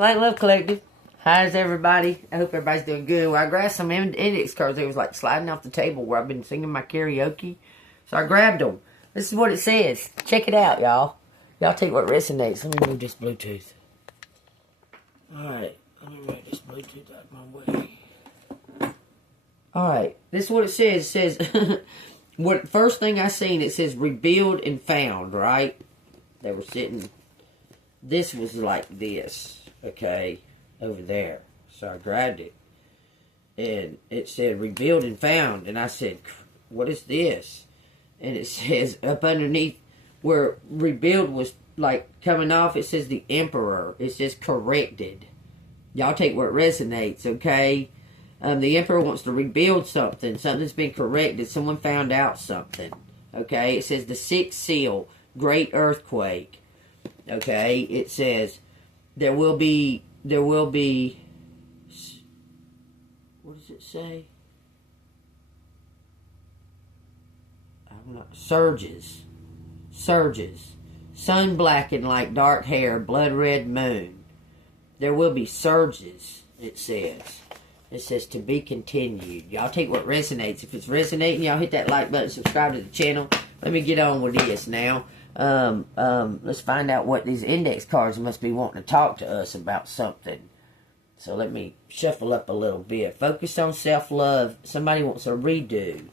Light Love Collective. How's everybody? I hope everybody's doing good. Well, I grabbed some index cards. They was like sliding off the table where I've been singing my karaoke. So I grabbed them. This is what it says. Check it out, y'all. Y'all take what resonates. Let me move this Bluetooth. Alright. Let me move this Bluetooth out of my way. Alright. This is what it says. It says, what first thing I seen, it says revealed and found, right? They were sitting. This was like this, okay, over there. So I grabbed it. And it said revealed and found. And I said, what is this? And it says up underneath where revealed was like coming off, it says the Emperor. It says corrected. Y'all take what resonates, okay? The Emperor wants to rebuild something. Something's been corrected. Someone found out something. Okay? It says the sixth seal, great earthquake. Okay? It says there will be, what does it say? I'm not, surges. Sun blackened like dark hair, blood red moon. There will be surges, it says. It says to be continued. Y'all take what resonates. If it's resonating, y'all hit that like button, subscribe to the channel. Let me get on with this now. Let's find out what these index cards must be wanting to talk to us about something. So let me shuffle up a little bit. Focus on self-love. Somebody wants a redo.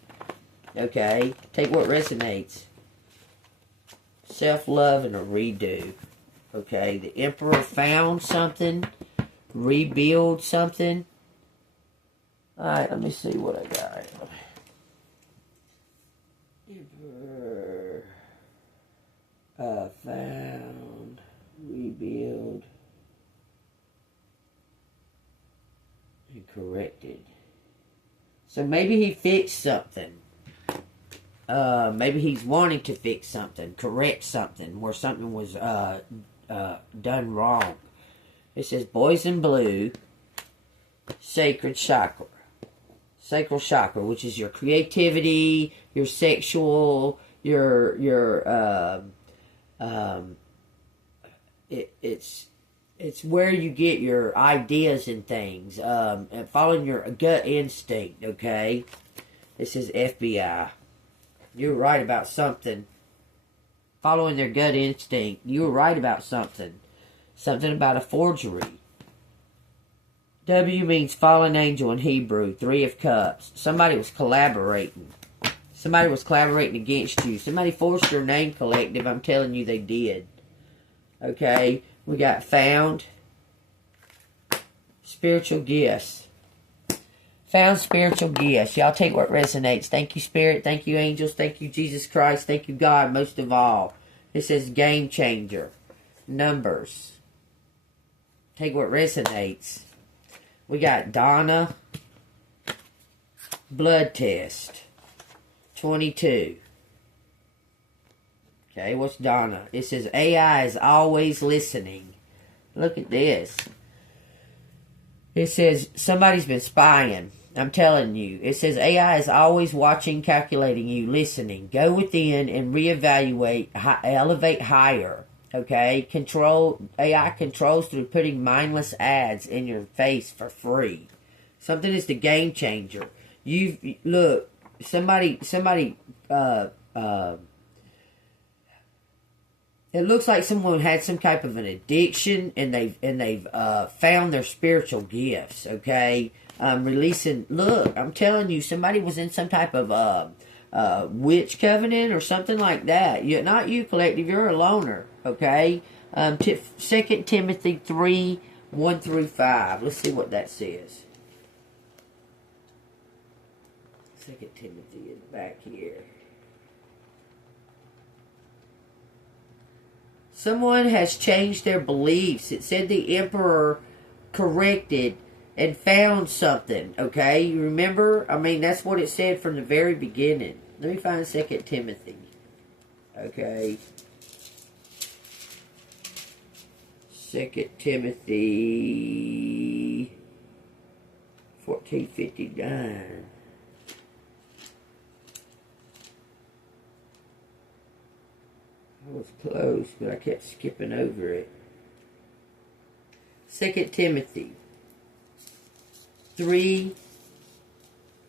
Okay? Take what resonates. Self-love and a redo. Okay? The Emperor found something. Rebuild something. Alright, let me see what I got. Emperor. Found. Rebuild. And corrected. So maybe he fixed something. Maybe he's wanting to fix something. Correct something. Where something was done wrong. It says boys in blue. Sacred chakra. Sacral chakra, which is your creativity, your sexual, it's where you get your ideas and things, and following your gut instinct. Okay, this is FBI. You're right about something. Following their gut instinct. You were right about something. Something about a forgery. W means fallen angel in Hebrew. 3 of Cups. Somebody was collaborating. Somebody was collaborating against you. Somebody forced your name collective. I'm telling you they did. Okay. We got found. Spiritual gifts. Found spiritual gifts. Y'all take what resonates. Thank you, Spirit. Thank you, angels. Thank you, Jesus Christ. Thank you, God, most of all. It says game changer. Numbers. Take what resonates. We got Donna. Blood test. 22. Okay, what's Donna? It says AI is always listening. Look at this. It says somebody's been spying. I'm telling you. It says AI is always watching, calculating you, listening. Go within and reevaluate, elevate higher. Okay, AI controls through putting mindless ads in your face for free. Something is the game changer. Look, somebody, it looks like someone had some type of an addiction and they've found their spiritual gifts, okay? Releasing, look, I'm telling you, somebody was in some type of witch covenant or something like that. Not you, collective, you're a loner, okay? 2 Timothy 3, 1 through 5. Let's see what that says. 2 Timothy is back here. Someone has changed their beliefs. It said the Emperor corrected and found something, okay? You remember? I mean, that's what it said from the very beginning. Let me find 2 Timothy. Okay. 2 Timothy 14:59. I was close, but I kept skipping over it. 2 Timothy 3,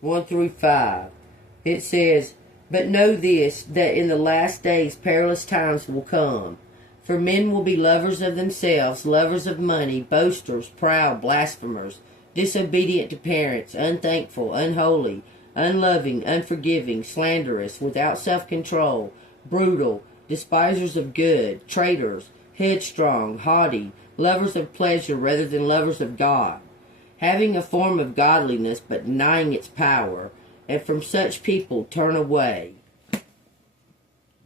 1 through 5. It says, "But know this, that in the last days perilous times will come. For men will be lovers of themselves, lovers of money, boasters, proud, blasphemers, disobedient to parents, unthankful, unholy, unloving, unforgiving, slanderous, without self-control, brutal, despisers of good, traitors, headstrong, haughty, lovers of pleasure rather than lovers of God, having a form of godliness but denying its power. And from such people turn away."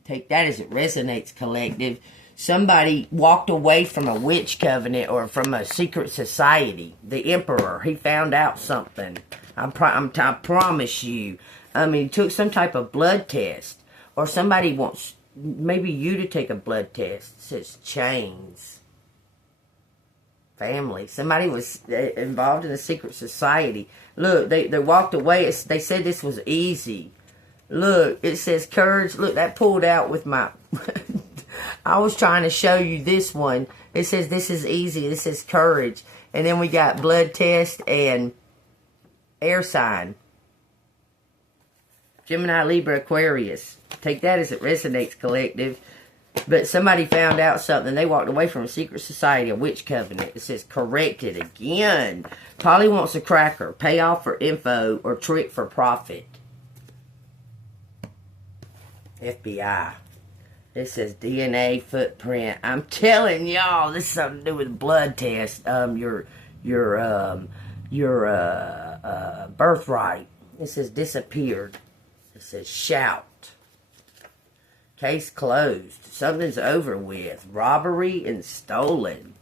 Take that as it resonates, collective. Somebody walked away from a witch covenant or from a secret society. The Emperor, he found out something. I promise you. I mean, he took some type of blood test. Or somebody wants maybe you to take a blood test. It says chains. Family. Somebody was involved in a secret society. Look, they walked away. They said this was easy. Look, it says courage. Look, that pulled out with my... I was trying to show you this one. It says this is easy. This is courage. And then we got blood test and air sign. Gemini, Libra, Aquarius. Take that as it resonates, collective. But somebody found out something. They walked away from a secret society, a witch covenant. It says corrected again. Polly wants a cracker. Payoff for info or trick for profit. FBI. This says DNA footprint. I'm telling y'all, this is something to do with blood test. Your birthright. It says disappeared. It says shout. Case closed. Something's over with. Robbery and stolen.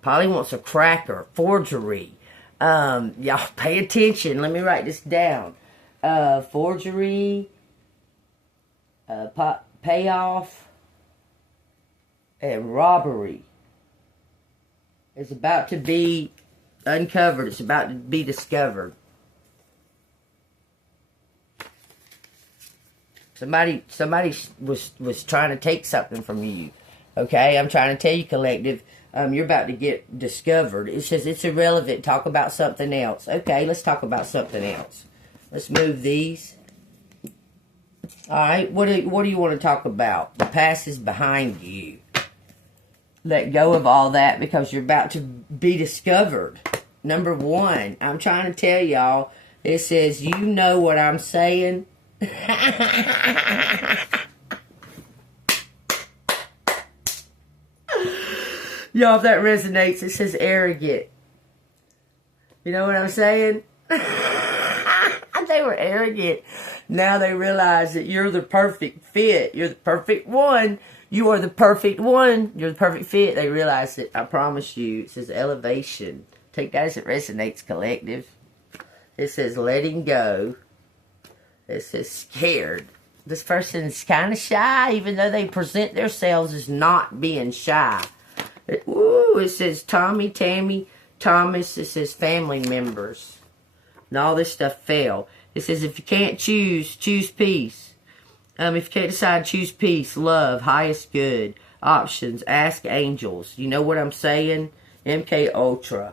Polly wants a cracker. Forgery. Y'all pay attention. Let me write this down. Forgery. Payoff. And robbery. It's about to be uncovered. It's about to be discovered. Somebody was trying to take something from you. Okay, I'm trying to tell you, collective, you're about to get discovered. It says it's irrelevant. Talk about something else. Okay, let's talk about something else. Let's move these. All right, what do you want to talk about? The past is behind you. Let go of all that because you're about to be discovered. Number 1, I'm trying to tell y'all. It says, you know what I'm saying. Y'all, if that resonates, it says arrogant. You know what I'm saying? They were arrogant. Now they realize that you're the perfect fit. You're the perfect one. You are the perfect one. You're the perfect fit. They realize it. I promise you. It says elevation. Take that as it resonates, collective. It says letting go. It says scared. This person's kind of shy, even though they present themselves as not being shy. It says Tommy, Tammy, Thomas. It says family members. And all this stuff fell. It says if you can't choose peace. If you can't decide, choose peace, love, highest good, options, ask angels. You know what I'm saying? MK Ultra.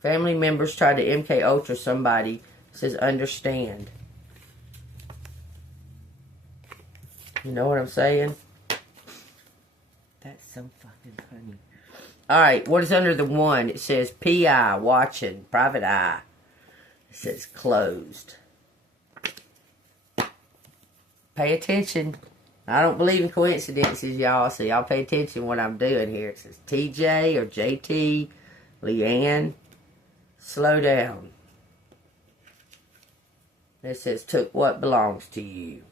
Family members try to MK Ultra somebody. It says understand. You know what I'm saying? That's so fucking funny. Alright, what is under the 1? It says PI, watching, private eye. It says closed. Pay attention. I don't believe in coincidences, y'all. So y'all pay attention to what I'm doing here. It says TJ or JT, Leanne. Slow down. It says took what belongs to you.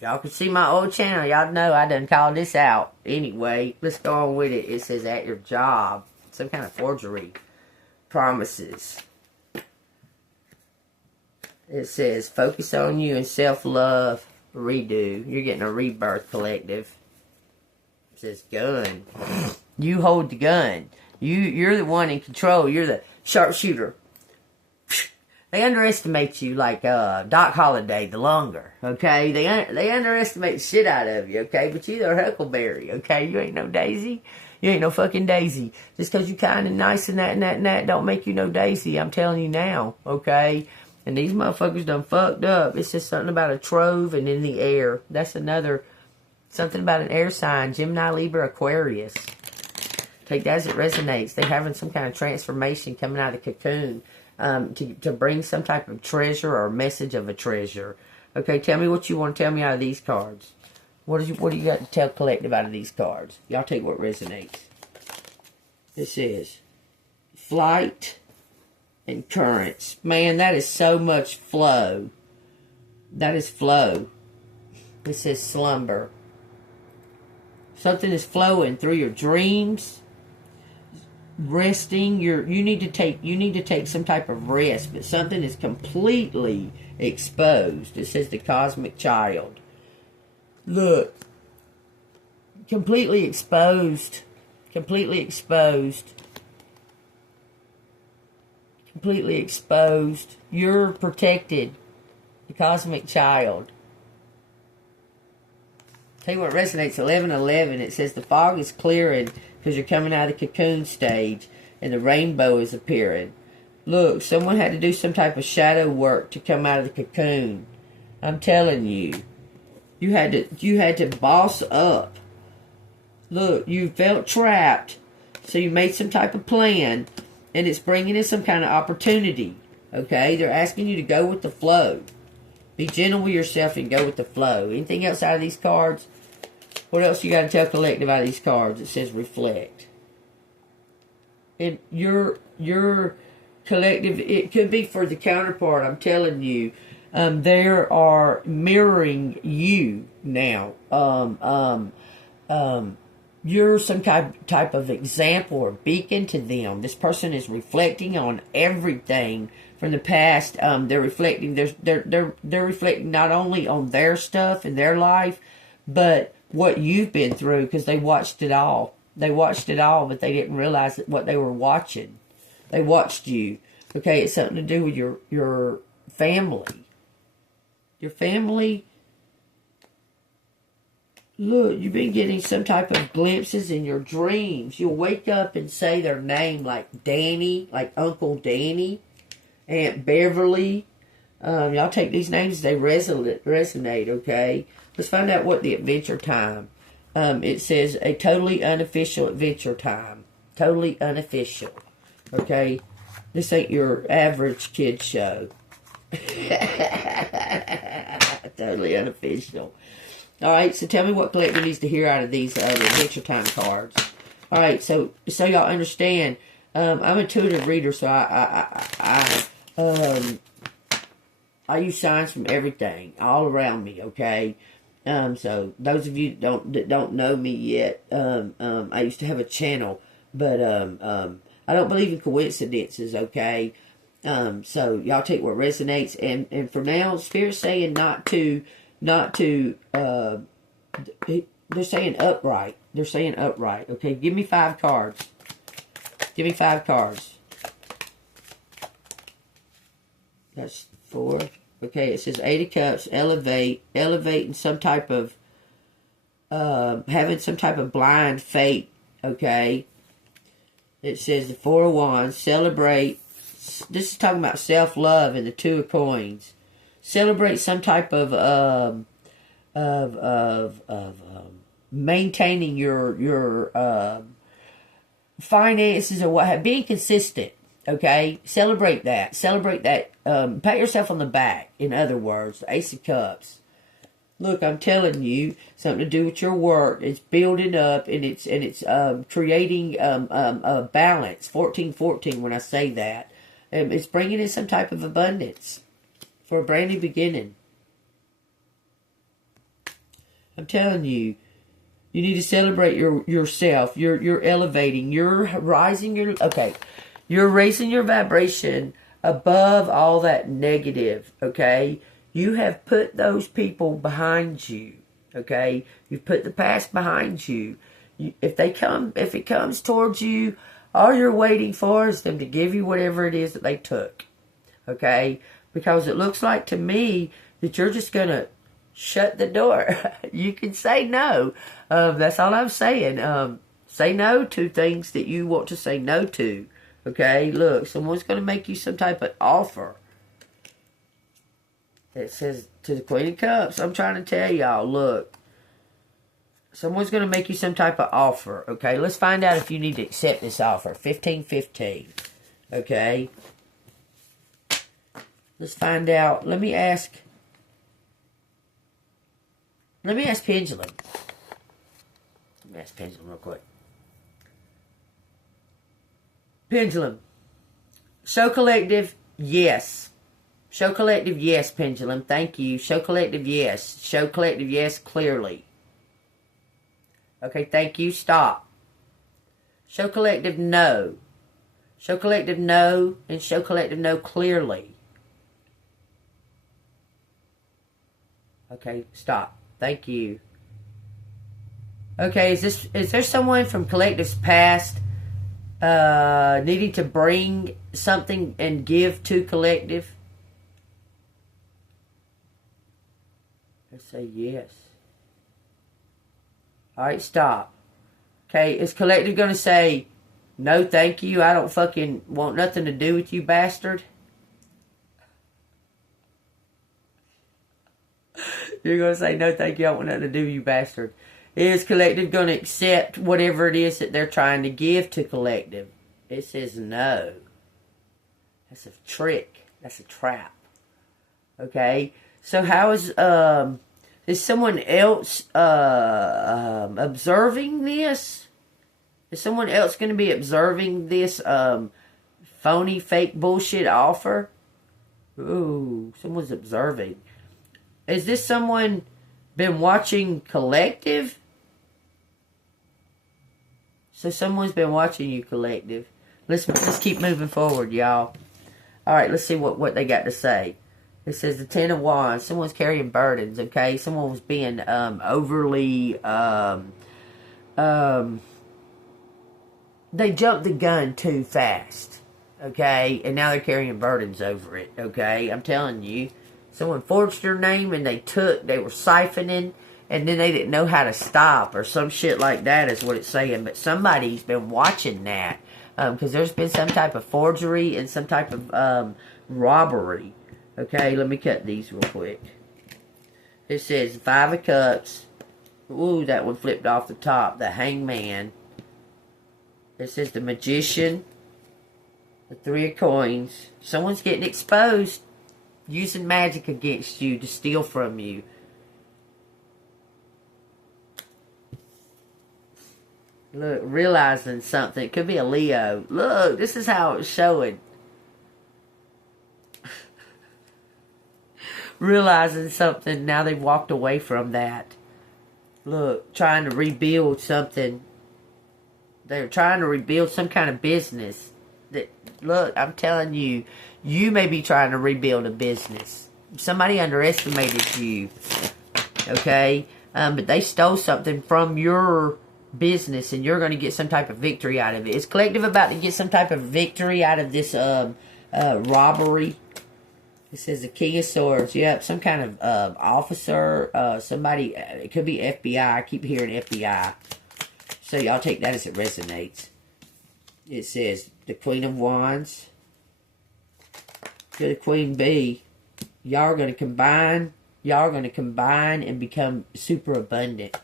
Y'all can see my old channel. Y'all know I done called this out. Anyway, let's go on with it. It says at your job. Some kind of forgery. Promises. It says focus on you and self-love. Redo. You're getting a rebirth, collective. It says gun. You hold the gun. You're the one in control. You're the sharpshooter. They underestimate you like Doc Holliday, the longer, okay? They underestimate the shit out of you, okay? But you're a Huckleberry, okay? You ain't no Daisy. You ain't no fucking Daisy. Just because you kind and nice and that don't make you no Daisy. I'm telling you now, okay? And these motherfuckers done fucked up. It's just something about a trove and in the air. That's another, something about an air sign. Gemini, Libra, Aquarius. Take that as it resonates. They're having some kind of transformation coming out of the cocoon. To bring some type of treasure or message of a treasure. Okay, tell me what you want to tell me out of these cards. What do you got to tell collective out of these cards? Y'all take what resonates. This is flight and currents. Man, that is so much flow. That is flow. This says slumber. Something is flowing through your dreams. Resting, you need to take some type of rest, but something is completely exposed. It says the cosmic child. Look, completely exposed, completely exposed, completely exposed. You're protected, the cosmic child. Tell you what resonates, 11:11. It says the fog is clearing because you're coming out of the cocoon stage and the rainbow is appearing. Look, someone had to do some type of shadow work to come out of the cocoon. I'm telling you. You had to boss up. Look, you felt trapped, so you made some type of plan, and it's bringing in some kind of opportunity. Okay? They're asking you to go with the flow. Be gentle with yourself and go with the flow. Anything else out of these cards? What else you got to tell collective out of these cards? It says reflect. And your collective, it could be for the counterpart, I'm telling you. They are mirroring you now. You're some type of example or beacon to them. This person is reflecting on everything from the past. They're reflecting. They're reflecting not only on their stuff in their life, but what you've been through, because they watched it all. They watched it all, but they didn't realize what they were watching. They watched you. Okay, it's something to do with your family. Your family. Look, you've been getting some type of glimpses in your dreams. You'll wake up and say their name, like Danny, like Uncle Danny, Aunt Beverly. Y'all take these names, they resonate, okay? Let's find out what the adventure time. It says a totally unofficial adventure time. Totally unofficial. Okay? This ain't your average kid show. Totally unofficial. Alright, so tell me what collector needs to hear out of these adventure time cards. Alright, so y'all understand, I'm an intuitive reader, so I use signs from everything, all around me, okay? So those of you that don't know me yet, I used to have a channel, but I don't believe in coincidences, okay? So y'all take what resonates, and for now, Spirit's saying not to, they're saying upright. They're saying upright, okay? Give me 5 cards. Give me 5 cards. That's 4. Okay, it says 8 of Cups, elevating some type of, having some type of blind fate, okay? It says the 4 of Wands, celebrate. This is talking about self-love and the 2 of Coins. Celebrate some type of maintaining your finances or what have, being consistent. Okay, celebrate that. Celebrate that. Pat yourself on the back. In other words, the Ace of Cups. Look, I'm telling you, something to do with your work. It's building up, and it's creating a balance. 14-14. When I say that, it's bringing in some type of abundance for a brand new beginning. I'm telling you. You need to celebrate yourself. You're elevating. You're rising your. Okay. You're raising your vibration above all that negative, okay? You have put those people behind you, okay? You've put the past behind you. If it comes towards you, all you're waiting for is them to give you whatever it is that they took, okay? Because it looks like to me that you're just going to shut the door. You can say no. That's all I'm saying. Say no to things that you want to say no to, okay? Look, someone's going to make you some type of offer. It says to the Queen of Cups, I'm trying to tell y'all, look, someone's going to make you some type of offer, okay? Let's find out if you need to accept this offer. 1515, okay? Let's find out. Let me ask Pendulum. Let me ask Pendulum real quick. Pendulum. Show Collective, yes. Show Collective, yes, Pendulum. Thank you. Show Collective, yes. Show Collective, yes, clearly. Okay, thank you. Stop. Show Collective, no. Show Collective, no. And Show Collective, no, clearly. Okay, stop. Thank you. Okay, is there someone from Collective's past needing to bring something and give to Collective? Let's say yes. Alright, stop. Okay, is Collective going to say, no thank you, I don't fucking want nothing to do with you, bastard? You're going to say, no thank you, I don't want nothing to do with you, bastard. Is Collective going to accept whatever it is that they're trying to give to Collective? It says no. That's a trick. That's a trap. Okay? So how is someone else observing this? Is someone else going to be observing this phony, fake bullshit offer? Ooh, someone's observing. Is this someone been watching Collective? So someone's been watching you, Collective. Let's keep moving forward, y'all. Alright, let's see what they got to say. It says the Ten of Wands. Someone's carrying burdens, okay? Someone was being overly... they jumped the gun too fast, okay? And now they're carrying burdens over it, okay? I'm telling you. Someone forged your name and they were siphoning, and then they didn't know how to stop or some shit like that is what it's saying. But somebody's been watching that because there's been some type of forgery and some type of robbery. Okay, let me cut these real quick. It says Five of Cups. Ooh, that one flipped off the top. The Hangman. It says the Magician. The Three of Coins. Someone's getting exposed. Using magic against you to steal from you. Look, realizing something. It could be a Leo. Look, this is how it's showing. Realizing something. Now they've walked away from that. Look, trying to rebuild something. They're trying to rebuild some kind of business. That, look, I'm telling you, you may be trying to rebuild a business. Somebody underestimated you. Okay? But they stole something from your business and you're going to get some type of victory out of it. Is Collective about to get some type of victory out of this robbery? It says the King of Swords. Yep, some kind of officer. Somebody, it could be FBI. I keep hearing FBI. So y'all take that as it resonates. It says the Queen of Wands. To the Queen Bee. Y'all are going to combine. Y'all are going to combine and become super abundant.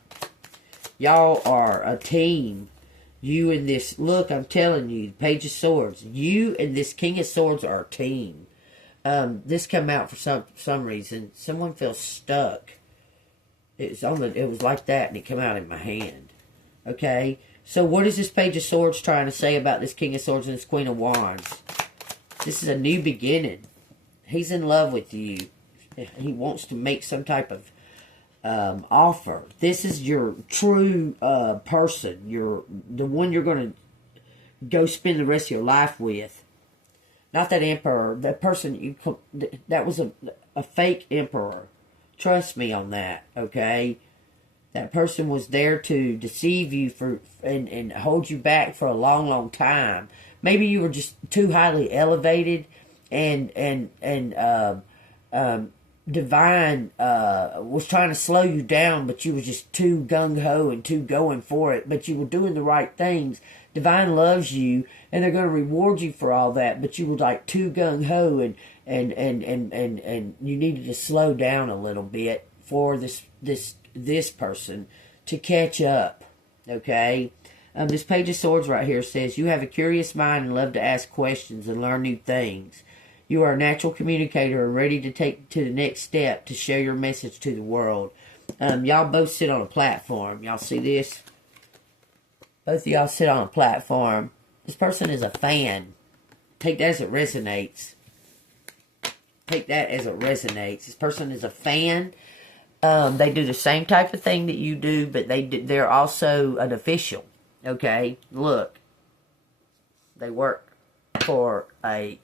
Y'all are a team. You and this, look, I'm telling you, the Page of Swords. You and this King of Swords are a team. This come out for some reason. Someone feels stuck. It was like that, and it came out in my hand. Okay, so what is this Page of Swords trying to say about this King of Swords and this Queen of Wands? This is a new beginning. He's in love with you. He wants to make some type of offer. This is your true person. The one you're going to go spend the rest of your life with. Not that Emperor. That person, that was a fake Emperor. Trust me on that, okay? That person was there to deceive you and hold you back for a long, long time. Maybe you were just too highly elevated and Divine was trying to slow you down, but you was just too gung-ho and too going for it, but you were doing the right things. Divine loves you, and they're going to reward you for all that, but you were like too gung-ho, and you needed to slow down a little bit for this person to catch up. Okay? This Page of Swords right here says, you have a curious mind and love to ask questions and learn new things. You are a natural communicator and ready to take to the next step to share your message to the world. Y'all both sit on a platform. Y'all see this? Both of y'all sit on a platform. This person is a fan. Take that as it resonates. Take that as it resonates. This person is a fan. They do the same type of thing that you do, but they're also an official. Okay? Look. They work for a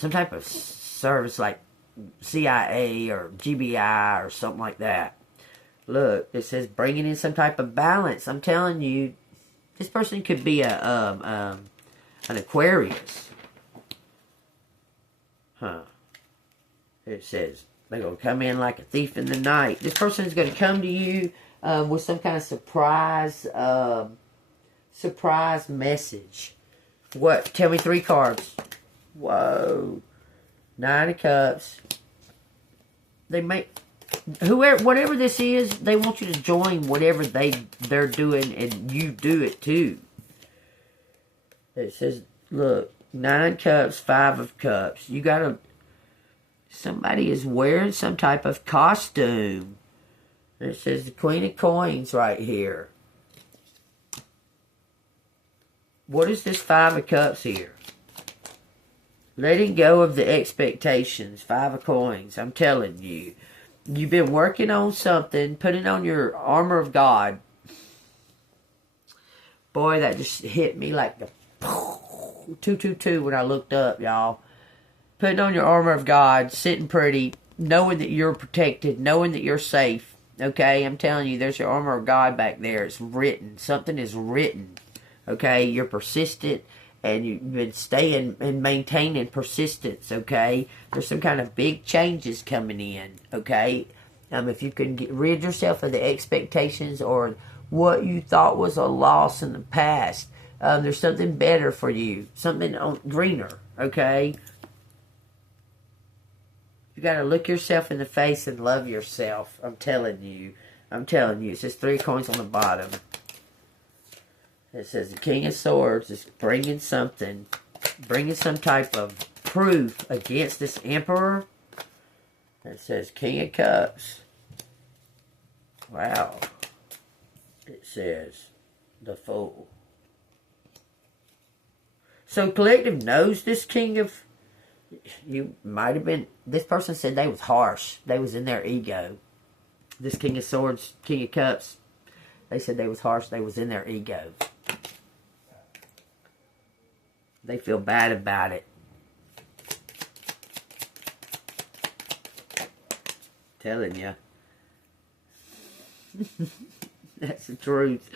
some type of service like CIA or GBI or something like that. Look, it says bringing in some type of balance. I'm telling you, this person could be an Aquarius. Huh. It says they're going to come in like a thief in the night. This person is going to come to you with some kind of surprise message. What? Tell me 3 cards. Whoa. 9 of Cups. They make... whatever this is, they want you to join whatever they're doing, and you do it too. It says, look, 9 Cups, 5 of Cups. You gotta... Somebody is wearing some type of costume. It says the Queen of Coins right here. What is this 5 of Cups here? Letting go of the expectations. 5 of Coins. I'm telling you. You've been working on something. Putting on your armor of God. Boy, that just hit me like the 222 when I looked up, y'all. Putting on your armor of God. Sitting pretty. Knowing that you're protected. Knowing that you're safe. Okay? I'm telling you, there's your armor of God back there. It's written. Something is written. Okay? You're persistent. And you've been staying and maintaining persistence, okay? There's some kind of big changes coming in, okay? If you can rid yourself of the expectations or what you thought was a loss in the past, there's something better for you. Something greener, okay? You got to look yourself in the face and love yourself. I'm telling you. I'm telling you. It says 3 coins on the bottom. It says the King of Swords is bringing some type of proof against this Emperor. It says King of Cups. Wow. It says the Fool. So Collective knows this King of... You might have been... This person said they was harsh. They was in their ego. This King of Swords, King of Cups, they said they was harsh. They was in their ego. They feel bad about it. Telling you. That's the truth.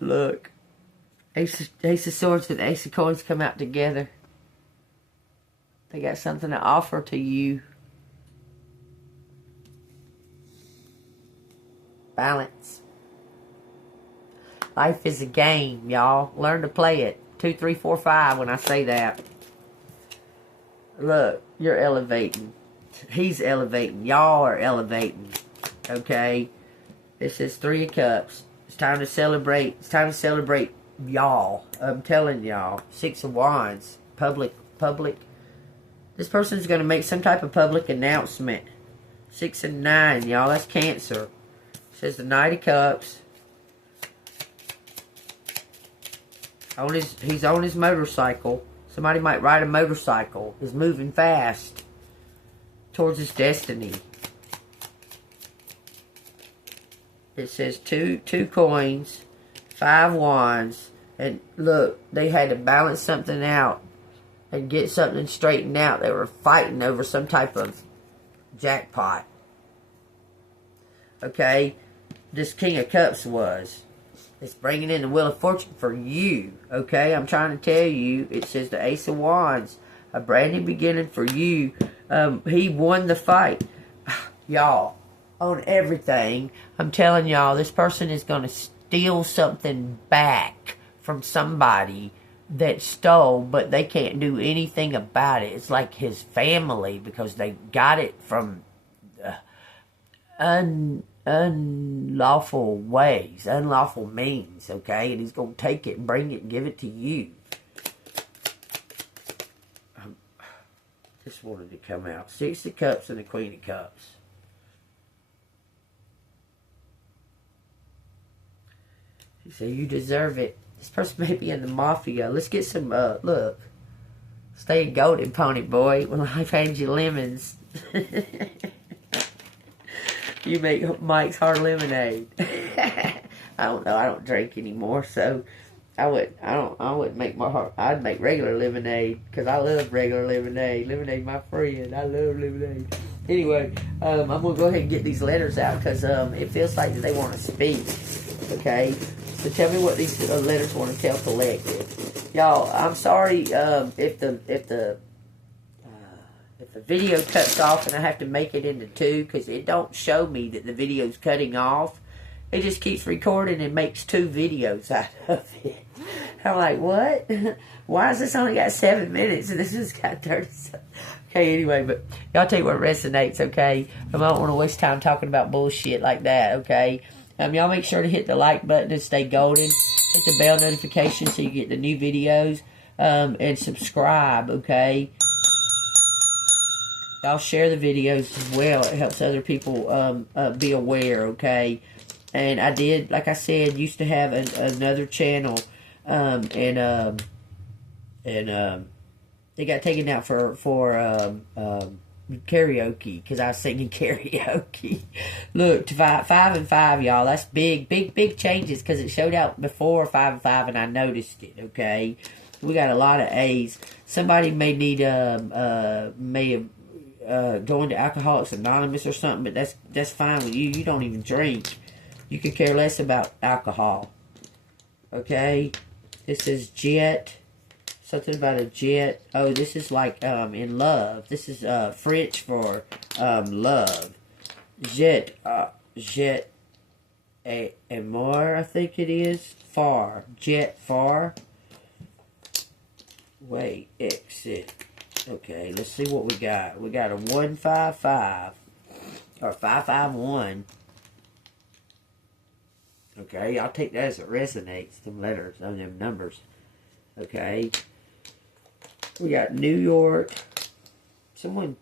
Look. Ace of Swords and Ace of Coins come out together. They got something to offer to you. Balance. Life is a game, y'all. Learn to play it. 2, 3, 4, 5 when I say that. Look, you're elevating. He's elevating. Y'all are elevating. Okay? This is 3 of Cups. It's time to celebrate. It's time to celebrate y'all. I'm telling y'all. 6 of Wands. Public. This person's going to make some type of public announcement. 6 and 9, y'all. That's Cancer. It says the Knight of Cups. He's on his motorcycle. Somebody might ride a motorcycle. He's moving fast towards his destiny. It says two coins, 5 wands, and look, they had to balance something out and get something straightened out. They were fighting over some type of jackpot. Okay, this King of Cups was. It's bringing in the Wheel of Fortune for you, okay? I'm trying to tell you, it says the Ace of Wands, a brand new beginning for you. He won the fight. Y'all, on everything, I'm telling y'all, this person is going to steal something back from somebody that stole, but they can't do anything about it. It's like his family, because they got it from unlawful ways, unlawful means, okay? And he's going to take it and bring it and give it to you. Just wanted to come out. 6 of Cups and the Queen of Cups. She said, you deserve it. This person may be in the mafia. Let's get some, look. Stay golden, pony boy, when life hands you lemons. You make Mike's hard lemonade. I don't know. I don't drink anymore, so I wouldn't make my heart. I'd make regular lemonade, because I love regular lemonade. Lemonade, my friend. I love lemonade. Anyway, I'm gonna go ahead and get these letters out, because it feels like they want to speak. Okay, so tell me what these letters want to tell collective. Y'all, I'm sorry if the video cuts off and I have to make it into 2, because it don't show me that the video's cutting off. It just keeps recording and makes 2 videos out of it. I'm like, what? Why has this only got 7 minutes and this has got 30 something? Okay, anyway, but y'all take what resonates, okay? I don't want to waste time talking about bullshit like that, okay? Y'all make sure to hit the like button and stay golden. Hit the bell notification so you get the new videos. And subscribe, okay? Y'all share the videos as well. It helps other people be aware, okay? And I did, like I said, used to have another channel, and it got taken out for karaoke, because I was singing karaoke. Look, 5 and 5, y'all. That's big changes, because it showed out before 5 and 5, and I noticed it, okay? We got a lot of A's. Somebody may need, may have, going to Alcoholics Anonymous or something, but that's fine with you. You don't even drink. You could care less about alcohol. Okay? This is jet. Something about a jet. Oh, this is like in love. This is French for love. Jet. Jet. Amour, I think it is. Far. Jet far. Wait. Exit. Okay, let's see what we got. We got a 155 or 551. Okay, I'll take that as it resonates. Them letters, them numbers. Okay, we got New York. Someone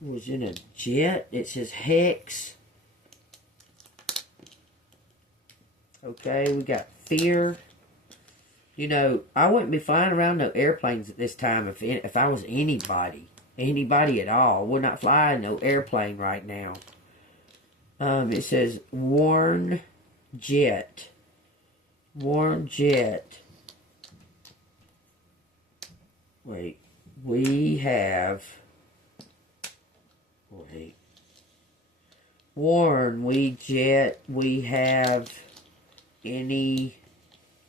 was in a jet. It says Hex. Okay, we got fear. You know, I wouldn't be flying around no airplanes at this time if I was anybody at all. I would not fly in no airplane right now. It says Warn Jet. Warn Jet. Wait, we have. Wait. Warn, we jet. We have any.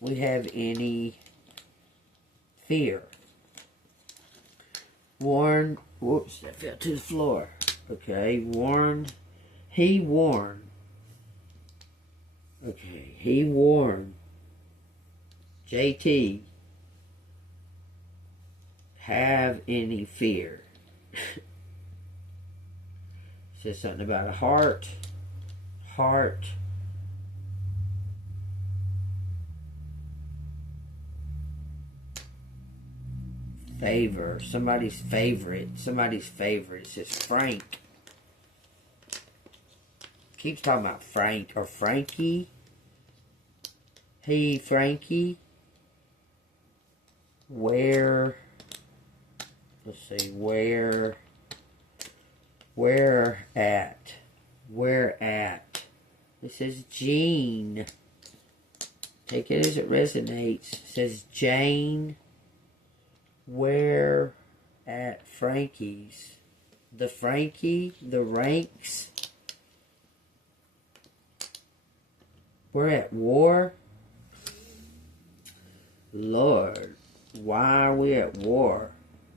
We have any fear. Warn, whoops, that fell to the floor. Okay, warn, he warned. Okay, he warned. JT, have any fear. Says something about a heart. Favor, somebody's favorite. It says Frank. Keeps talking about Frank or Frankie. Hey, Frankie. Where? Let's see. Where at? It says Jean. Take it as it resonates. It says Jane. Where at Frankie's? The Frankie, the ranks. We're at war? Lord, why are we at war?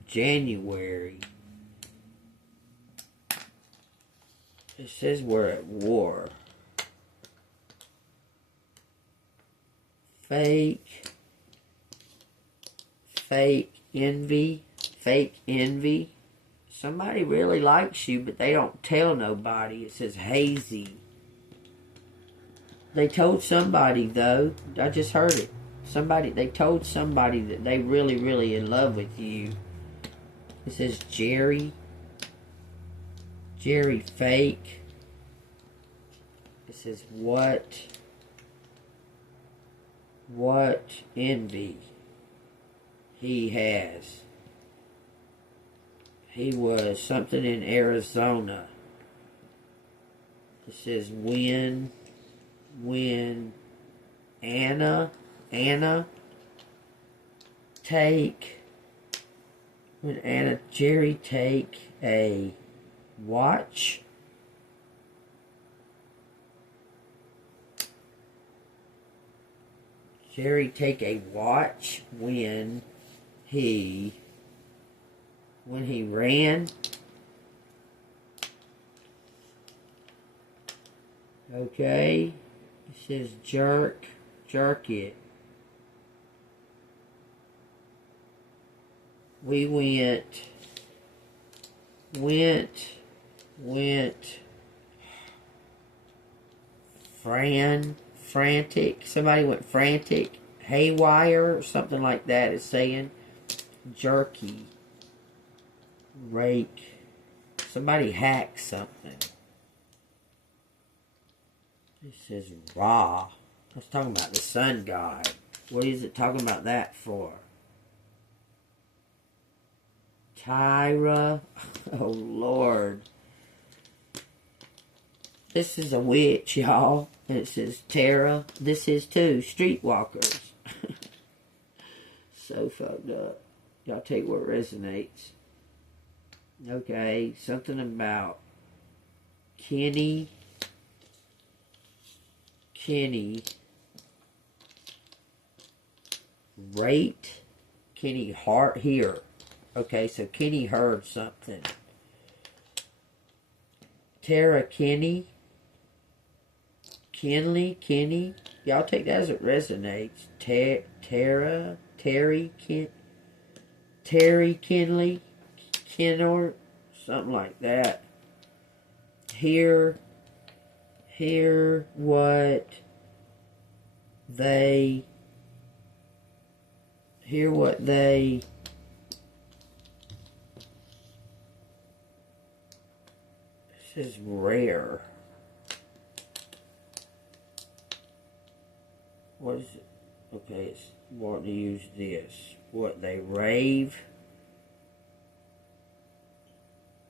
January. It says we're at war. Fake envy. Fake envy. Somebody really likes you, but they don't tell nobody. It says hazy. They told somebody, though. I just heard it. They told somebody that they really, really in love with you. It says Jerry. Jerry fake. It says what envy he has. He was something in Arizona. It says when Anna Jerry take a watch. Jerry take a watch when he ran. Okay. It says jerk it. We went frantic. Somebody went frantic, haywire, or something like that. It's saying jerky, rake. Somebody hacked something. It says raw. I was talking about the sun god. What is it talking about that for? Tyra. Oh, Lord. This is a witch, y'all. And it says Tara. This is too. Streetwalkers. So fucked up. Y'all take what resonates. Okay. Something about Kenny. Rate. Kenny Hart here. Okay, so Kenny heard something. Tara Kenny. Kenny. Y'all take that as it resonates. Terry Kinley. Kenor. Something like that. Hear what they this is rare. What is it? Okay, it's wanting to use this. What they rave.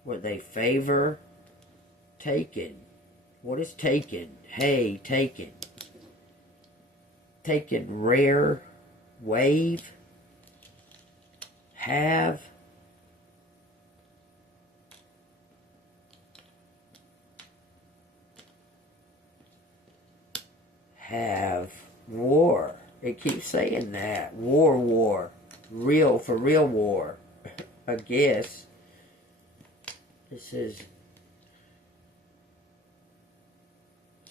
What they favor. Taken. What is taken? Hey, taken. Taken rare. Wave. Have. War. It keeps saying that. War. Real, for real war. I guess. It says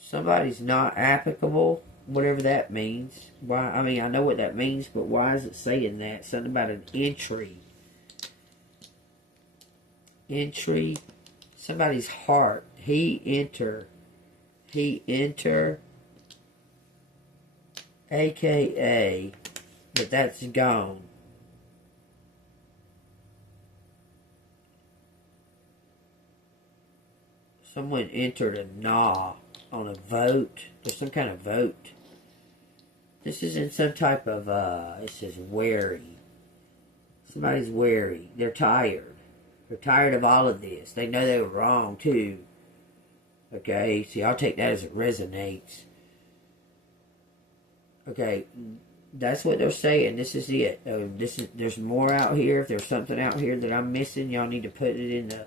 somebody's not applicable, whatever that means. Why? I mean, I know what that means, but why is it saying that? Something about an entry. Entry. Somebody's heart. He enter. AKA, but that's gone. Someone entered a nah on a vote. There's some kind of vote. This is in some type of, it says wary. Somebody's wary. They're tired. They're tired of all of this. They know they were wrong, too. Okay, see, I'll take that as it resonates. Okay, that's what they're saying. This is it. There's more out here. If there's something out here that I'm missing, y'all need to put it in the...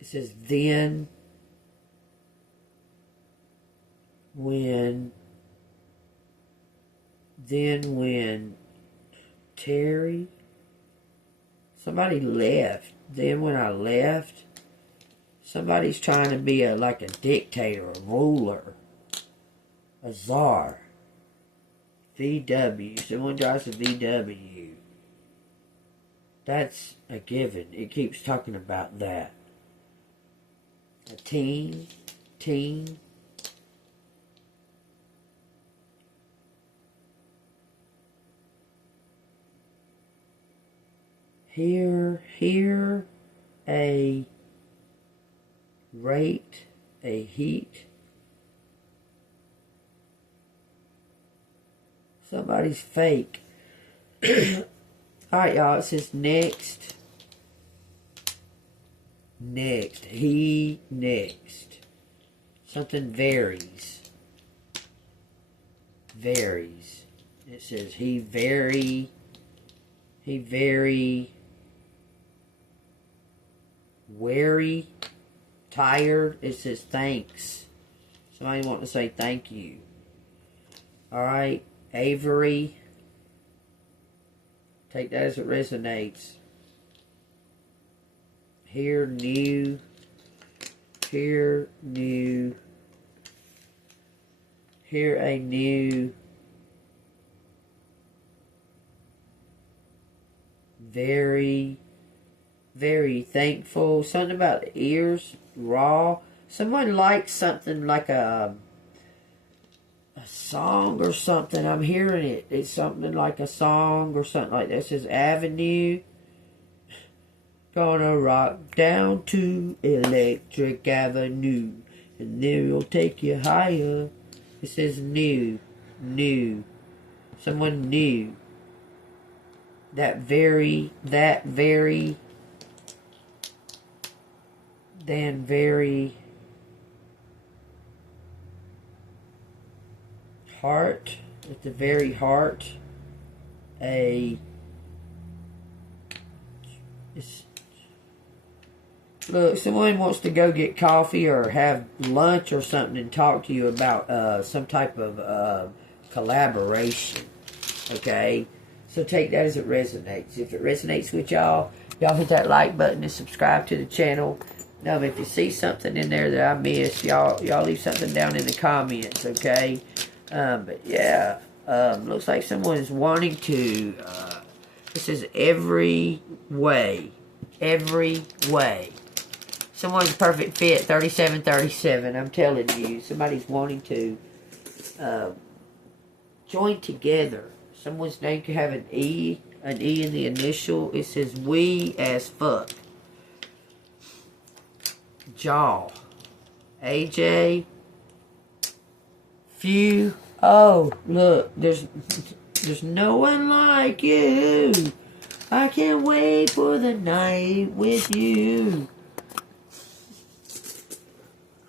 It says, then, when Then when Terry, somebody left. Then when I left, somebody's trying to be like a dictator, a ruler, a czar. VW. Someone drives a VW. That's a given. It keeps talking about that. A teen. Here, a rate, a heat. Somebody's fake. Alright, y'all, it says next. Next. He next. Something varies. Varies. It says he very wary, tired. It says thanks. Somebody want to say thank you. Alright, Avery. Take that as it resonates. Here, new. Here, new. Here, a new. Very thankful. Something about the ears. Raw. Someone likes something like a song or something. I'm hearing it. It's something like a song or something like that. It says Avenue. Gonna rock down to Electric Avenue. And then we'll take you higher. It says new. Someone new. That very. Then very. Heart. At the very heart. Look, someone wants to go get coffee or have lunch or something and talk to you about some type of collaboration. Okay? So take that as it resonates. If it resonates with y'all hit that like button and subscribe to the channel. Now, if you see something in there that I missed, y'all leave something down in the comments, okay? But yeah, looks like someone is wanting to, this is every way. Someone's a perfect fit, 3737. I'm telling you, somebody's wanting to join together. Someone's name could have an E in the initial. It says we as fuck. Jaw. AJ. Few. Oh, look, there's no one like you. I can't wait for the night with you.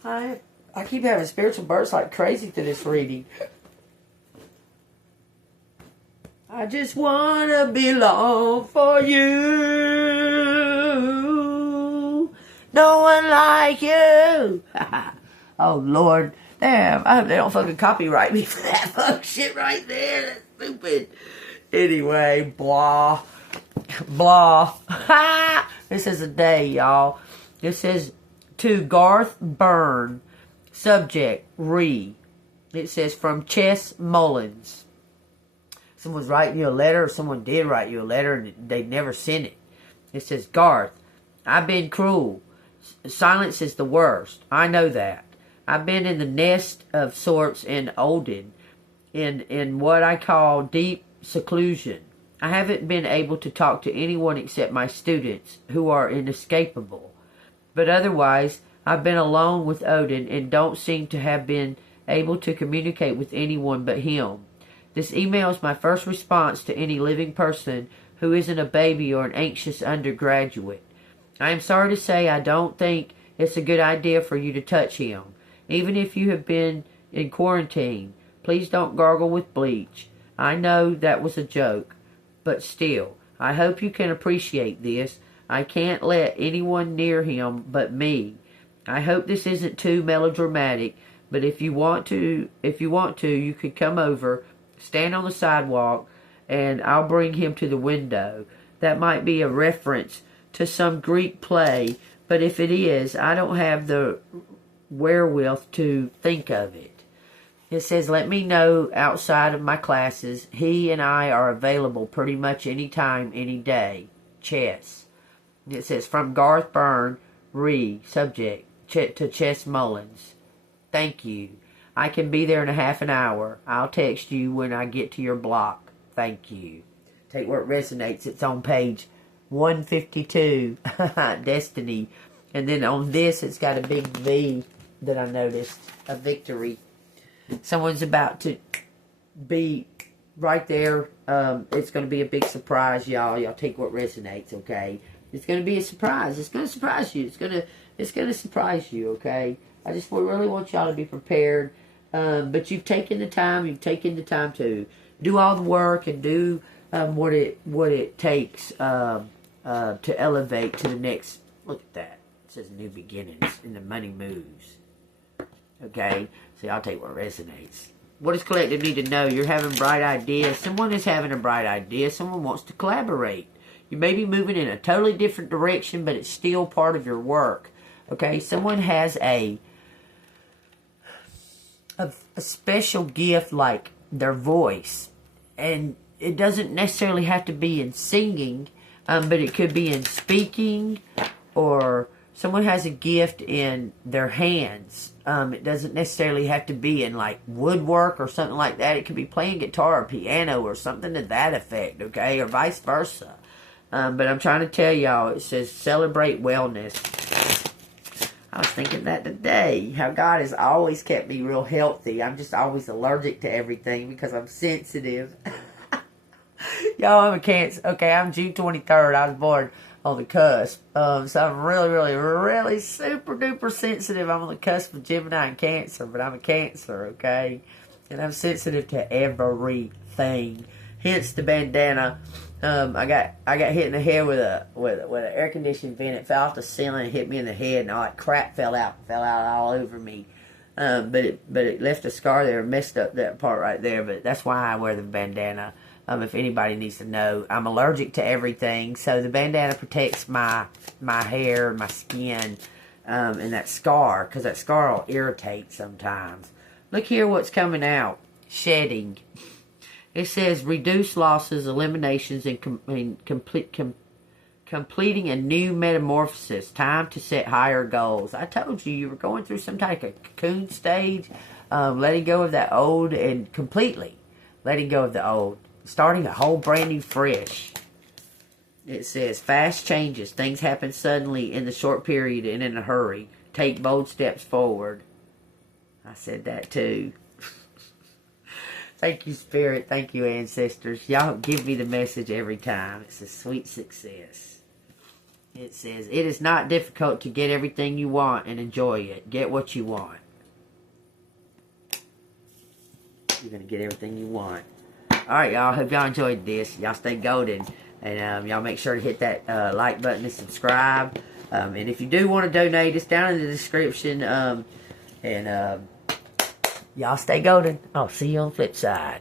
I keep having spiritual bursts like crazy to this reading. I just wanna belong for you. No one like you. Oh Lord, damn! I hope they don't fucking copyright me for that fuck shit right there. That's stupid. Anyway, blah. This is a day, y'all. This is to Garth Byrne. Subject, re. It says from Chess Mullins. Someone's writing you a letter, or someone did write you a letter, and they never sent it. It says, Garth, I've been cruel. Silence is the worst. I know that. I've been in the nest of sorts in Olden, in what I call deep seclusion. I haven't been able to talk to anyone except my students, who are inescapable. But otherwise, I've been alone with Odin and don't seem to have been able to communicate with anyone but him. This email is my first response to any living person who isn't a baby or an anxious undergraduate. I am sorry to say I don't think it's a good idea for you to touch him. Even if you have been in quarantine, please don't gargle with bleach. I know that was a joke, but still, I hope you can appreciate this. I can't let anyone near him but me. I hope this isn't too melodramatic, but if you want to, you could come over stand on the sidewalk, and I'll bring him to the window. That might be a reference to some Greek play, but if it is, I don't have the wherewithal to think of it. It says, let me know outside of my classes. He and I are available pretty much any time, any day. Chess. It says, from Garth Byrne, subject, to Chess Mullins. Thank you. I can be there in a half an hour. I'll text you when I get to your block. Thank you. Take where it resonates. It's on page 152, Destiny. And then on this, it's got a big V that I noticed, a victory. Someone's about to be right there. It's going to be a big surprise, y'all. Y'all take what resonates, okay? It's going to be a surprise. It's going to surprise you. It's going to surprise you, okay? I just really want y'all to be prepared. But you've taken the time. You've taken the time to do all the work and do what it takes to elevate to the next. Look at that. It says new beginnings and the money moves. Okay? So I'll take what resonates. What does collective need to know? You're having bright ideas. Someone is having a bright idea. Someone wants to collaborate. You may be moving in a totally different direction, but it's still part of your work. Okay? Someone has a special gift like their voice. And it doesn't necessarily have to be in singing, but it could be in speaking, or someone has a gift in their hands. It doesn't necessarily have to be in like woodwork or something like that. It could be playing guitar or piano or something to that effect, okay? Or vice versa. But I'm trying to tell y'all, it says celebrate wellness. I was thinking that today, how God has always kept me real healthy. I'm just always allergic to everything because I'm sensitive. Y'all, I'm a Cancer. Okay, I'm June 23rd. I was born on the cusp. So I'm really super duper sensitive. I'm on the cusp of Gemini and Cancer, but I'm a Cancer, okay? And I'm sensitive to everything. Hence the bandana. I got hit in the head with an air conditioning vent. It fell off the ceiling and hit me in the head, and all that crap fell out all over me. But it left a scar there, messed up that part right there. But that's why I wear the bandana. If anybody needs to know, I'm allergic to everything, so the bandana protects my hair, my skin, and that scar, because that scar will irritate sometimes. Look here, what's coming out: shedding. It says reduce losses, eliminations, and completing a new metamorphosis. Time to set higher goals. I told you were going through some type of cocoon stage, letting go of that old and completely letting go of the old. Starting a whole brand new fresh. It says fast changes. Things happen suddenly in the short period and in a hurry. Take bold steps forward. I said that too. Thank you, Spirit. Thank you, ancestors. Y'all give me the message every time. It's a sweet success. It says, it is not difficult to get everything you want and enjoy it. Get what you want. You're going to get everything you want. Alright, y'all. Hope y'all enjoyed this. Y'all stay golden. And y'all make sure to hit that like button and subscribe. And if you do want to donate, it's down in the description. Y'all stay golden. I'll see you on the flip side.